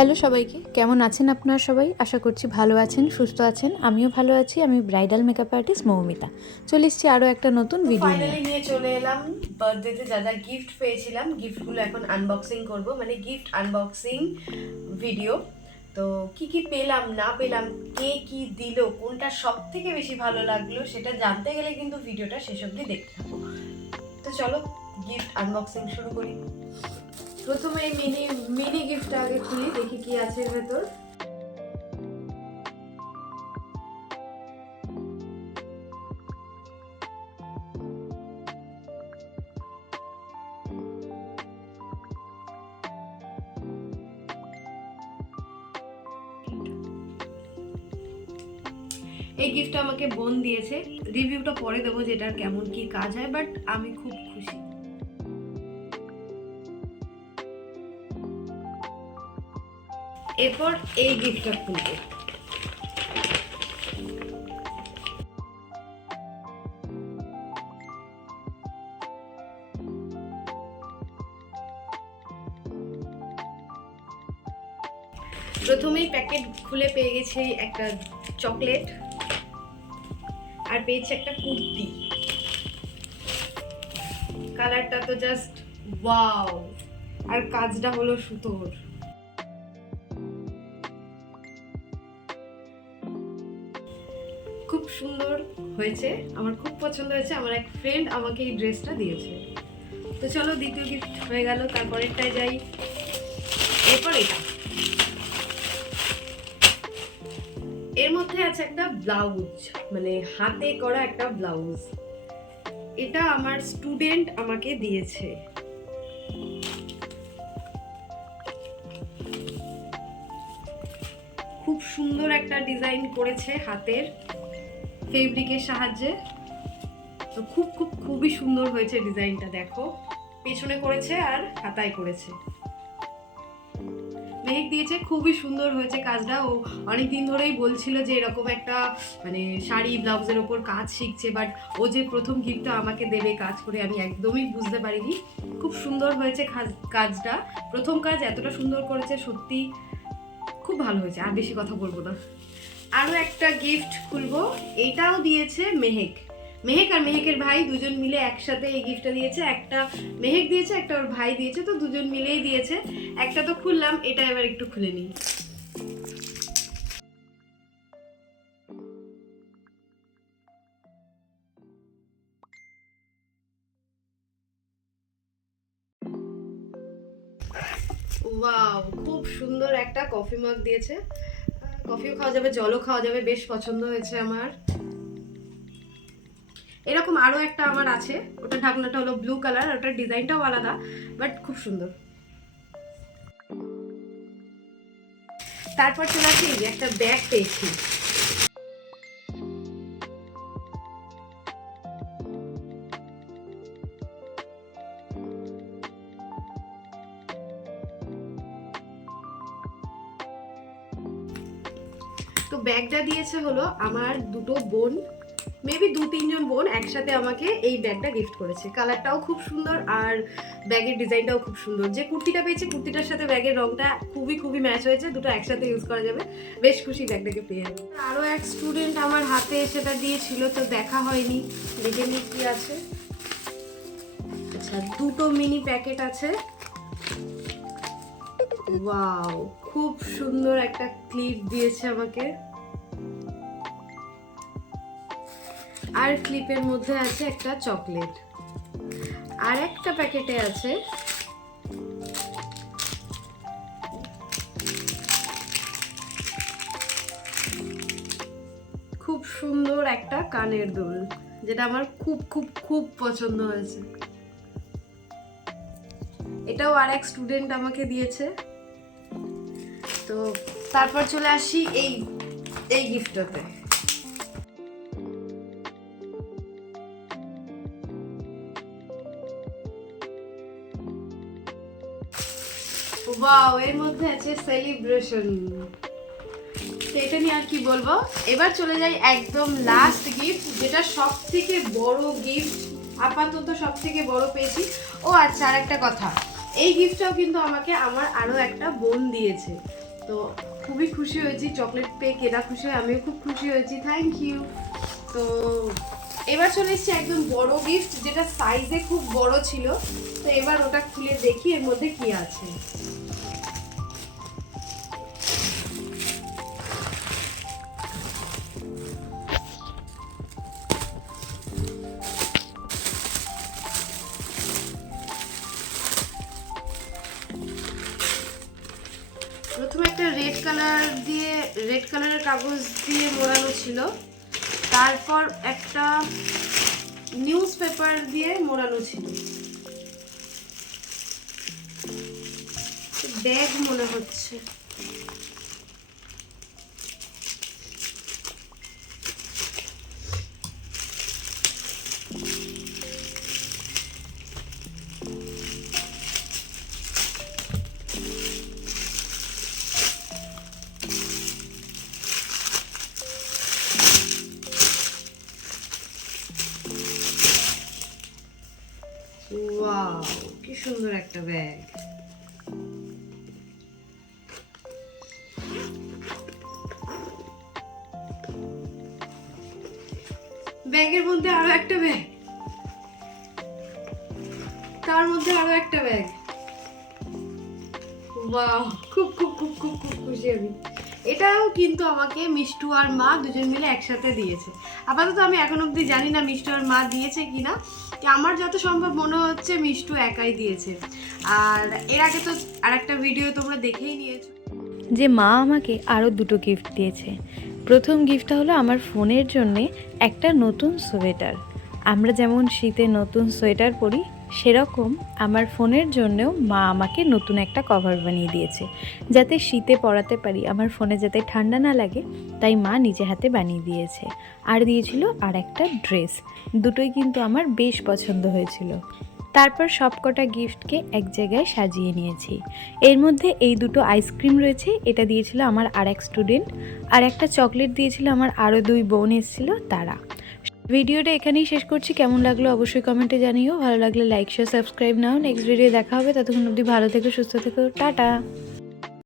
Hello সবাইকে, কেমন আছেন আপনারা সবাই? আশা করছি ভালো আছেন, সুস্থ আছেন। আমিও ভালো আছি, আমি ব্রাইডাল মেকআপ আর্টিস্ট মৌমিতা। চলে এসেছি আরও একটা নতুন ভিডিও ফাইনালি নিয়ে চলে এলাম। বার্থডেতে যা যা গিফট পেয়েছিলাম গিফটগুলো এখন আনবক্সিং করব। মানে গিফট আনবক্সিং ভিডিও তো কি কি পেলাম, না পেলাম, কে কি দিল, কোনটা সব থেকে বেশি ভালো লাগল, সেটা জানতে গেলে কিন্তু ভিডিওটা শেষ অবধি দেখতে তো চলো গিফট আনবক্সিং শুরু করি। প্রথমে এই মিনি মিনি গিফটটা আগে খুলি, দেখি কি আছে ভেতর। এই গিফটটা আমাকে বোন দিয়েছে। রিভিউটা পরে দেবো যে এটার কেমন কি কাজ হয় বাট আমি খুব এরপর এই গিফটটা খুলবো। প্রথমেই প্যাকেট খুলে পেয়ে গেছি একটা চকলেট আর পেয়েছি একটা কুর্তি। কালারটা তো জাস্ট ওয়াও আর কাজটা হলো সুতোর। সুন্দর হয়েছে, আমার খুব পছন্দ হয়েছে, আমার এক ফ্রেন্ড আমাকে এই ড্রেসটা দিয়েছে। তো চলো, দ্বিতীয় গিফট হয়ে গেল, তারপরেরটায় যাই। এরপর এটা। এর মধ্যে আছে একটা ব্লাউজ মানে হাতে করা একটা ব্লাউজ এটা আমার স্টুডেন্ট আমাকে দিয়েছে। খুব সুন্দর একটা ডিজাইন করেছে হাতের। ফেব্রিকের সাহায্যে। তো খুব খুব, খুবই সুন্দর হয়েছে ডিজাইনটা, দেখো। পেছনে করেছে আর হাতায় করেছে। মেহেক দিয়েছে, খুবই সুন্দর হয়েছে কাজটা। ও অনেক দিন ধরেই বলছিল যে এরকম একটা মানে শাড়ি, ব্লাউজের ওপর কাজ শিখছে বাট ও যে প্রথম গিফটটা আমাকে দেবে কাজ করে, আমি একদমই বুঝতে পারিনি। খুব সুন্দর হয়েছে কাজটা। প্রথম কাজ এতটা সুন্দর করেছে, সত্যি খুব ভালো হয়েছে, আর বেশি কথা বলব না। আরও একটা গিফট খুলবো। এটাও দিয়েছে মেহেক। মেহেক আর মেহেকের ভাই দুজন মিলে একসাথে এই গিফটটা দিয়েছে। একটা মেহেক দিয়েছে, একটা ওর ভাই দিয়েছে, তো দুজন মিলেই দিয়েছে। একটা তো খুললাম, এটা এবার একটু খুলে নিই। খুব সুন্দর একটা কফি মাগ দিয়েছে। কফিও খাওয়া যাবে, জলও খাওয়া যাবে, বেশ পছন্দ হয়েছে আমার। এরকম আরও একটা আমার আছে, ওটা ঢাকনাটা হলো ব্লু কালার আর ওটার ডিজাইনটাও আলাদা বাট খুব সুন্দর। তারপর চলে আসি একটা ব্যাগ পেয়েছি। তো ব্যাগটা দিয়েছে হলো আমার দুটো বোন মেবি দু তিনজন বোন একসাথে আমাকে এই ব্যাগটা গিফট করেছে। কালারটাও খুব সুন্দর আর ব্যাগের ডিজাইনটাও খুব সুন্দর। যে কুর্তিটা পেয়েছে, কুর্তিটার সাথে ব্যাগের রংটা খুবই খুবই ম্যাচ হয়েছে, দুটো একসাথে ইউজ করা যাবে। বেশ খুশি ব্যাগটাকে পেয়ে আরও এক স্টুডেন্ট আমার হাতে সেটা দিয়েছিল, তো দেখা হয়নি। দেখে নি কি আছে। আচ্ছা দুটো মিনি প্যাকেট আছে। ওয়াও খুব সুন্দর একটা ক্লিপ দিয়েছে আমাকে। আর ক্লিপের মধ্যে আছে একটা চকলেট আর একটা প্যাকেটে আছে খুব সুন্দর একটা কানের দুল, যেটা আমার খুব খুব খুব পছন্দ হয়েছে। এটাও আর এক স্টুডেন্ট আমাকে দিয়েছে। তো তারপর চলে আসি এই এই গিফটটাতে ওয়াও এর মধ্যে আছে সেলিব্রেশন সেটা নিয়ে আর কি বলব? এবার চলে যাই একদম লাস্ট গিফট যেটা সব থেকে বড় গিফট আপাতত সব থেকে বড় পেয়েছি। ও আচ্ছা আর একটা কথা। এই গিফটটাও কিন্তু আমাকে আমার আরও একটা বোন দিয়েছে। তো খুবই খুশি হয়েছি চকলেট পেয়ে কেনা খুশি হয়ে, আমিও খুব খুশি হয়েছি থ্যাংক ইউ তো এবার চলে এসেছি একদম বড় গিফট যেটা সাইজে খুব বড় ছিল। তো এবার ওটা খুলে দেখি, এর মধ্যে কি আছে। কালার দিয়ে রেড কালারের কাগজ দিয়ে মোড়ানো ছিল। তারপর একটা নিউজ পেপার দিয়ে মোড়ানো ছিল। ব্যাগ মনে হচ্ছে। ওয়াও কি সুন্দর একটা ব্যাগ ব্যাগের মধ্যে আরও একটা ব্যাগ তার মধ্যে আরও একটা ব্যাগ বাহ খুব খুব খুব খুব খুব খুশি আমি। এটাও কিন্তু আমাকে মিষ্টু আর মা দুজন মিলে একসাথে দিয়েছে। আপাতত আমি এখন অবধি জানি না মিষ্টু আর মা দিয়েছে কি না আমার যত সম্ভব মনে হচ্ছে মিষ্টু একাই দিয়েছে। আর এর আগে তো আর একটা ভিডিও তোমরা দেখেই নিয়েছো। যে মা আমাকে আরও দুটো গিফট দিয়েছে। প্রথম গিফটটা হলো আমার ফোনের জন্যে একটা নতুন সোয়েটার। আমরা যেমন শীতে নতুন সোয়েটার পরি সেরকম আমার ফোনের জন্যেও মা আমাকে নতুন একটা কভার বানিয়ে দিয়েছে। যাতে শীতে পরাতে পারি, আমার ফোনে যাতে ঠান্ডা না লাগে, তাই মা নিজে হাতে বানিয়ে দিয়েছে। আর দিয়েছিল আর একটা ড্রেস দুটোই কিন্তু আমার বেশ পছন্দ হয়েছিল। তারপর সবকটা গিফটকে এক জায়গায় সাজিয়ে নিয়েছি। এর মধ্যে এই দুটো আইসক্রিম রয়েছে, এটা দিয়েছিল আমার আর এক স্টুডেন্ট আর একটা চকলেট দিয়েছিল আমার আরও দুই বোন এসেছিল, তারা। ভিডিওটা এখানেই শেষ করছি। কেমন লাগল অবশ্যই কমেন্টে জানিও। ভালো লাগলে লাইক শেয়ার সাবস্ক্রাইব নাও। নেক্সট ভিডিও দেখা হবে। ততক্ষণ অবধি ভালো থেকো, সুস্থ থেকো। টাটা!